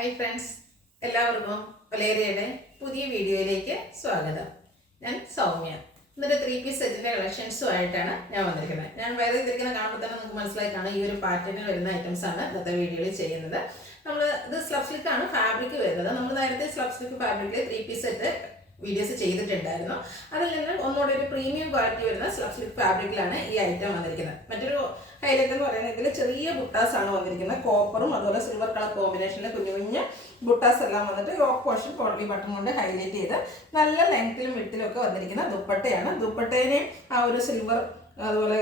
Hi friends, എല്ലാവർക്കും വലേറിയയുടെ പുതിയ വീഡിയോയിലേക്ക് സ്വാഗതം. ഞാൻ സൗമ്യ. ഇന്നൊരു 3 പീസ് സെറ്റിൻ്റെ കളക്ഷൻസുമായിട്ടാണ് ഞാൻ വന്നിരിക്കുന്നത്. ഞാൻ വേറെ ഇതിരിക്കുന്ന കാണുമ്പോൾ തന്നെ നമുക്ക് മനസ്സിലായി കാണും ഈ ഒരു പാറ്റേണിൽ വരുന്ന ഐറ്റംസ് ആണ് ഇന്നത്തെ വീഡിയോയിൽ ചെയ്യുന്നത്. ഇത് സ്ലബ് സിൽക്കാണ് ഫാബ്രിക് വരുന്നത്. നമ്മൾ നേരത്തെ സ്ലബ് സിൽക്ക് ഫാബ്രിക്കിൽ 3 പീസ് സെറ്റ് വീഡിയോസ് ചെയ്തിട്ടുണ്ടായിരുന്നു. അതിൽ നിന്ന് ഒന്നുകൂടി ഒരു പ്രീമിയം ക്വാളിറ്റി വരുന്ന സ്ലബ് സിൽക്ക് ഫാബ്രിക്കിലാണ് ഈ ഐറ്റം വന്നിരിക്കുന്നത്. മറ്റൊരു ഹൈലൈറ്റ് എന്ന് പറയുന്നത് ഇതിൽ ചെറിയ ബുട്ടാസ് ആണ് വന്നിരിക്കുന്നത്. കോപ്പറും അതുപോലെ സിൽവർ കളർ കോമ്പിനേഷനിൽ കുഞ്ഞു കുഞ്ഞ് ബുട്ടാസ് എല്ലാം വന്നിട്ട് യോക്ക് പോർഷൻ പോട്ട്ലി ബട്ടൺ കൊണ്ട് ഹൈലൈറ്റ് ചെയ്ത് നല്ല ലെങ്ത്തിലും വിഡ്ത്തിലും ഒക്കെ വന്നിരിക്കുന്ന ദുപ്പട്ടയാണ്. ദുപ്പട്ടേനെയും ആ ഒരു സിൽവർ അതുപോലെ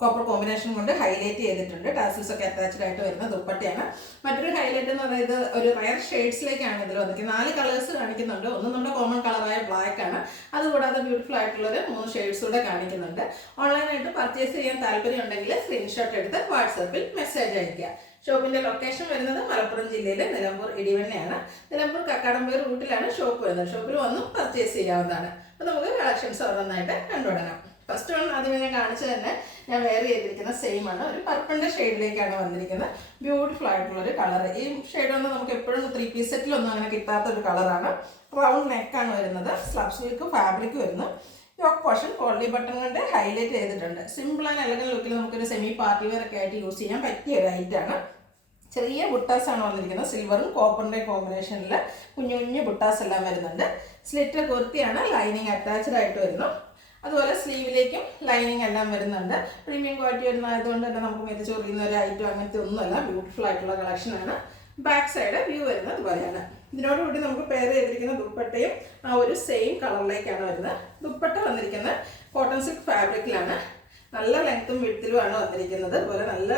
കോപ്പർ കോമ്പിനേഷൻ കൊണ്ട് ഹൈലൈറ്റ് ചെയ്തിട്ടുണ്ട്. ടാസിൽസ് ഒക്കെ അറ്റാച്ച്ഡ് ആയിട്ട് വരുന്ന ദുപ്പട്ടയാണ്. മറ്റൊരു ഹൈലൈറ്റ് എന്ന് പറയുന്നത് ഒരു റയർ ഷെയ്ഡ്സിലേക്കാണ് ഇതിൽ വന്നിരിക്കുന്നത്. 4 കളേഴ്സ് കാണിക്കുന്നുണ്ട്. ഒന്ന് നമ്മുടെ കോമൺ കളറായ ബ്ലാക്ക് ആണ്. അതുകൂടാതെ ബ്യൂട്ടിഫുൾ ആയിട്ടുള്ളൊരു 3 ഷെയ്ഡ്സ് കൂടെ കാണിക്കുന്നുണ്ട്. ഓൺലൈനായിട്ട് പർച്ചേസ് ചെയ്യാൻ താല്പര്യം ഉണ്ടെങ്കിൽ സ്ക്രീൻഷോട്ട് എടുത്ത് വാട്സാപ്പിൽ മെസ്സേജ് അയയ്ക്കുക. ഷോപ്പിന്റെ ലൊക്കേഷൻ വരുന്നത് മലപ്പുറം ജില്ലയിലെ നിലമ്പൂർ ഇടിവണ്ണയാണ്. നിലമ്പൂർ കക്കാടംപേർ റൂട്ടിലാണ് ഷോപ്പ് വരുന്നത്. ഷോപ്പിൽ വന്നും പർച്ചേസ് ചെയ്യാവുന്നതാണ്. അപ്പോൾ നമുക്ക് കളക്ഷൻസ് ഓരോന്നായിട്ട് കണ്ടുപിടണം. ഫസ്റ്റ് വൺ ആദ്യമേ ഞാൻ കാണിച്ചു തന്നെ ഞാൻ വെയർ ചെയ്തിരിക്കുന്ന സെയിം ആണ്. ഒരു പർപ്പിളിൻ്റെ ഷെയ്ഡിലേക്കാണ് വന്നിരിക്കുന്നത്. ബ്യൂട്ടിഫുൾ ആയിട്ടുള്ളൊരു കളർ. ഈ ഷെയ്ഡൊന്നും നമുക്ക് എപ്പോഴും 3 പീസ് സെറ്റിലൊന്നും അങ്ങനെ കിട്ടാത്ത ഒരു കളറാണ്. റൗണ്ട് നെക്കാണ് വരുന്നത്. സ്ലബ് സിൽക്ക് ഫാബ്രിക് വരുന്നു. യോക്ക് പോർഷൻ പോട്ട്ലി ബട്ടൺ കൊണ്ട് ഹൈലൈറ്റ് ചെയ്തിട്ടുണ്ട്. സിമ്പിൾ ആൻഡ് എലഗന്റ് ലുക്കിൽ നമുക്കൊരു സെമി പാർട്ടി വെയർ ഒക്കെ ആയിട്ട് യൂസ് ചെയ്യാൻ പറ്റിയ ഒരു ഐറ്റാണ്. ചെറിയ ബുട്ടാസ് ആണ് വന്നിരിക്കുന്നത്. സിൽവറും കോപ്പറിൻ്റെ കോമ്പിനേഷനിൽ കുഞ്ഞു കുഞ്ഞു ബുട്ടാസ് എല്ലാം വരുന്നുണ്ട്. സ്ലിറ്റ് കുർത്തിയാണ്. ലൈനിങ് അറ്റാച്ച്ഡ് ആയിട്ട് വരുന്നു. അതുപോലെ സ്ലീവിലേക്കും ലൈനിങ് എല്ലാം വരുന്നുണ്ട്. പ്രീമിയം ക്വാളിറ്റി വരുന്നതായതുകൊണ്ട് തന്നെ നമുക്ക് മെതി ചൊറിയുന്ന ഒരു ഐറ്റം അങ്ങനത്തെ ഒന്നുമല്ല. ബ്യൂട്ടിഫുൾ ആയിട്ടുള്ള കളക്ഷനാണ്. ബാക്ക് സൈഡ് വ്യൂ വരുന്നത് അതുപോലെയാണ്. ഇതിനോടുകൂടി നമുക്ക് പെയർ ചെയ്തിരിക്കുന്ന ദുപ്പട്ടയും ആ ഒരു സെയിം കളറിലേക്കാണ് വരുന്നത്. ദുപ്പട്ട വന്നിരിക്കുന്നത് കോട്ടൺ സിൽക്ക് ഫാബ്രിക്കിലാണ്. നല്ല ലെങ്ത്തും വിഡ്ത്തിലുമാണ് വന്നിരിക്കുന്നത്. അതുപോലെ നല്ല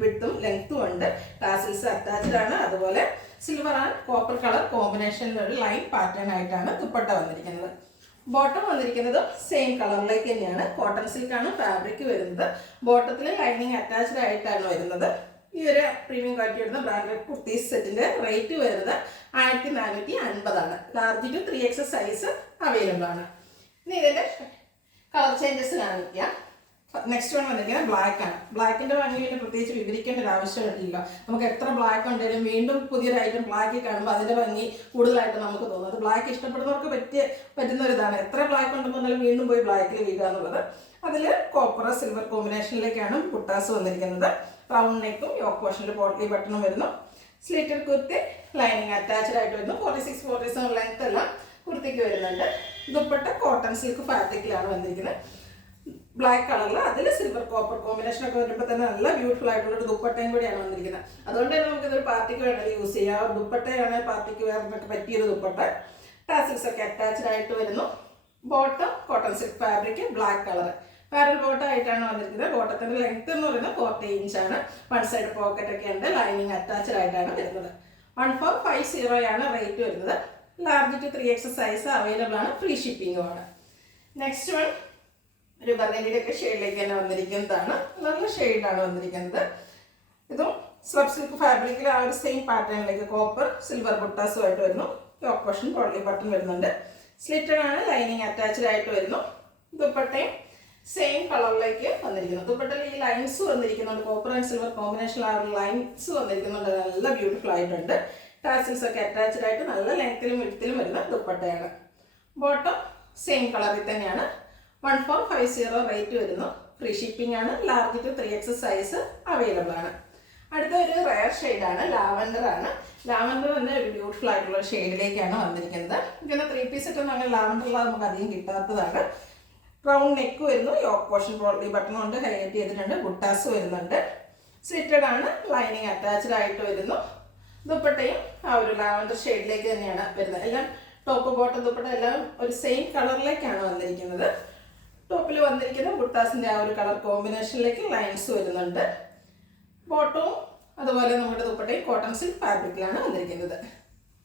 വിഡ്ത്തും ലെങ്ത്തും ഉണ്ട്. ടാസിൽസ് അറ്റാച്ച്ഡ് ആണ്. അതുപോലെ സിൽവർ ആൻഡ് കോപ്പർ കളർ കോമ്പിനേഷനിലൊരു ലൈൻ പാറ്റേൺ ആയിട്ടാണ് ദുപ്പട്ട വന്നിരിക്കുന്നത്. ബോട്ടം വന്നിരിക്കുന്നത് സെയിം കളറിലേക്ക് തന്നെയാണ്. കോട്ടൺ സിൽക്കാണ് ഫാബ്രിക് വരുന്നത്. ബോട്ടത്തിൽ ലൈനിങ് അറ്റാച്ച്ഡ് ആയിട്ടാണ് വരുന്നത്. ഈ ഒരു പ്രീമിയം ക്വാളിറ്റി വരുന്ന ബ്രാൻഡഡ് കുർത്തീസ് സെറ്റിൻ്റെ റേറ്റ് വരുന്നത് 1450 ആണ്. Large to 3XS size available ആണ്. ഇനി ഇതിൻ്റെ കളർ ചേഞ്ചസ് കാണിക്കുക. നെക്സ്റ്റ് വൺ വന്നിരിക്കുന്നത് ബ്ലാക്ക് ആണ്. ബ്ലാക്കിൻ്റെ ഭംഗി പിന്നെ പ്രത്യേകിച്ച് വിവരിക്കേണ്ട ഒരു ആവശ്യമില്ല. നമുക്ക് എത്ര ബ്ലാക്ക് ഉണ്ടെങ്കിലും വീണ്ടും പുതിയൊരു ഐറ്റം ബ്ലാക്ക് കാണുമ്പോൾ അതിൻ്റെ ഭംഗി കൂടുതലായിട്ട് നമുക്ക് തോന്നും. അത് ബ്ലാക്ക് ഇഷ്ടപ്പെടുന്നവർക്ക് പറ്റുന്ന ഒരു ഇതാണ്. എത്ര ബ്ലാക്ക് ഉണ്ടെന്ന് പറഞ്ഞാലും വീണ്ടും പോയി ബ്ലാക്കിൽ വീഴുക എന്നുള്ളത്. അതിൽ കോപ്പർ സിൽവർ കോമ്പിനേഷനിലേക്കാണ് ബുട്ടാസ് വന്നിരിക്കുന്നത്. റൗണ്ട് നെക്കും യോക്ക് പോർഷനിൽ പോട്ട്ലി ബട്ടണും വരുന്നു. സ്ലിറ്റഡ് കുർത്തി ലൈനിങ് അറ്റാച്ച്ഡ് ആയിട്ട് വരുന്നു. 46-47 ലെങ്ത് എല്ലാം കുർത്തിക്ക് വരുന്നുണ്ട്. ദുപ്പട്ട കോട്ടൺ സിൽക്ക് ഫാബ്രിക്കിലാണ് വന്നിരിക്കുന്നത്. ബ്ലാക്ക് കളറിൽ അതിൽ സിൽവർ കോപ്പർ കോമ്പിനേഷൻ ഒക്കെ വരുമ്പോൾ തന്നെ നല്ല ബ്യൂട്ടിഫുൾ ആയിട്ടുള്ളൊരു ദുപ്പട്ടയും കൂടിയാണ് വന്നിരിക്കുന്നത്. അതുകൊണ്ട് തന്നെ നമുക്കിതൊരു പാർട്ടിക്ക് വേണമെങ്കിൽ യൂസ് ചെയ്യാം. ദുപ്പട്ടയാണെങ്കിൽ പാർട്ടിക്ക് വേറൊക്കെ പറ്റിയൊരു ദുപ്പട്ട. ടാസിൽസ് ഒക്കെ അറ്റാച്ച്ഡ് ആയിട്ട് വരുന്നു. Bottom cotton silk fabric black colour parallel bottom ആയിട്ടാണ് വന്നിരിക്കുന്നത്. ബോട്ടത്തിൻ്റെ ലെങ്ത് എന്ന് പറയുന്നത് 40 ഇഞ്ചാണ്. വൺ സൈഡ് പോക്കറ്റ് ഒക്കെ ഉണ്ട്. ലൈനിങ് അറ്റാച്ച്ഡ് ആയിട്ടാണ് വരുന്നത്. 1450 ആണ് റേറ്റ് വരുന്നത്. Large to 3XS size available ആണ്. ഫ്രീ ഷിപ്പിംഗും ആണ്. നെക്സ്റ്റ് വൺ ഒരു ബർഗൻഡിയുടെ ഒക്കെ ഷെയ്ഡിലേക്ക് തന്നെ വന്നിരിക്കുന്നതാണ്. നല്ല ഷെയ്ഡാണ് വന്നിരിക്കുന്നത്. ഇതും സ്ലബ് സിൽക്ക് ഫാബ്രിക്കിൽ ആ ഒരു സെയിം പാറ്റേണിലേക്ക് കോപ്പർ സിൽവർ ബുട്ടാസുമായിട്ട് വരുന്നു. യോക്ക് പോർഷൻ പോട്ട്ലി ബട്ടൺ വരുന്നുണ്ട്. സ്ലിറ്റഡ് ആണ്. ലൈനിങ് അറ്റാച്ച്ഡ് ആയിട്ട് വരുന്നു. ദുപ്പട്ടയും സെയിം കളറിലേക്ക് വന്നിരിക്കുന്നു. ദുപ്പട്ടയിൽ ഈ ലൈൻസ് വന്നിരിക്കുന്നുണ്ട്. കോപ്പർ ആൻഡ് സിൽവർ കോമ്പിനേഷൻ ആ ഒരു ലൈൻസ് വന്നിരിക്കുന്നുണ്ട്. നല്ല ബ്യൂട്ടിഫുൾ ആയിട്ടുണ്ട്. ടാസിൽസ് ഒക്കെ അറ്റാച്ച്ഡ് ആയിട്ട് നല്ല ലെങ്ത്തിലും വിഡ്ത്തിലും വരുന്ന ദുപ്പട്ടയാണ്. ബോട്ടം സെയിം കളറിൽ തന്നെയാണ്. 1450 റേറ്റ് വരുന്നു. ഫ്രീ ഷിപ്പിംഗ് ആണ്. Large to 3XS size available ആണ്. അടുത്ത ഒരു റയർ ഷെയ്ഡാണ്. ലാവൻഡർ ആണ്. ലാവൻഡർ തന്നെ ഒരു ബ്യൂട്ടിഫുൾ ആയിട്ടുള്ള ഷെയ്ഡിലേക്കാണ് വന്നിരിക്കുന്നത്. ഇങ്ങനെ 3 പീസ് സെറ്റൊന്നും അങ്ങനെ ലാവൻഡറിലാണ് നമുക്ക് അധികം കിട്ടാത്തതാണ്. റൗണ്ട് നെക്ക് വരുന്നു. യോക്ക് പോർഷൻ പോട്ട്ലി ബട്ടൺ കൊണ്ട് ഹൈലൈറ്റ് ചെയ്തിട്ടുണ്ട്. ബുട്ടാസ് വരുന്നുണ്ട്. സ്ലിറ്റഡ് ആണ്. ലൈനിങ് അറ്റാച്ച്ഡ് ആയിട്ട് വരുന്നു. ദുപ്പട്ടയും ആ ഒരു ലാവൻഡർ ഷെയ്ഡിലേക്ക് തന്നെയാണ് വരുന്നത്. എല്ലാം ടോപ്പ് ബോട്ടം ദുപ്പട്ട എല്ലാം ഒരു സെയിം കളറിലേക്കാണ് വന്നിരിക്കുന്നത്. ടോപ്പിൽ വന്നിരിക്കുന്ന ബുട്ടാസിൻ്റെ ആ ഒരു കളർ കോമ്പിനേഷനിലേക്ക് ലൈൻസ് വരുന്നുണ്ട്. ബോട്ടവും അതുപോലെ നമ്മുടെ ദുപ്പട്ടയും കോട്ടൺ സിൽക്ക് ഫാബ്രിക്കിലാണ് വന്നിരിക്കുന്നത്.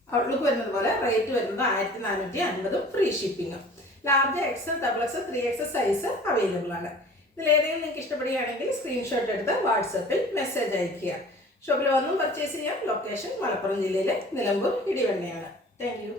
ഔട്ട്ലുക്ക് വരുന്നത് പോലെ റേറ്റ് വരുന്നത് 1450 ഫ്രീ ഷിപ്പിങ്ങും. Large XL, XXL, 3XS size available ആണ്. ഇതിലേതെങ്കിലും നിങ്ങൾക്ക് ഇഷ്ടപ്പെടുകയാണെങ്കിൽ സ്ക്രീൻഷോട്ട് എടുത്ത് വാട്സാപ്പിൽ മെസ്സേജ് അയയ്ക്കുക. ഷോപ്പിൽ വന്നും പർച്ചേസ് ചെയ്യാം. ലൊക്കേഷൻ മലപ്പുറം ജില്ലയിലെ നിലമ്പൂർ ഇടിവണ്ണയാണ്. Thank you.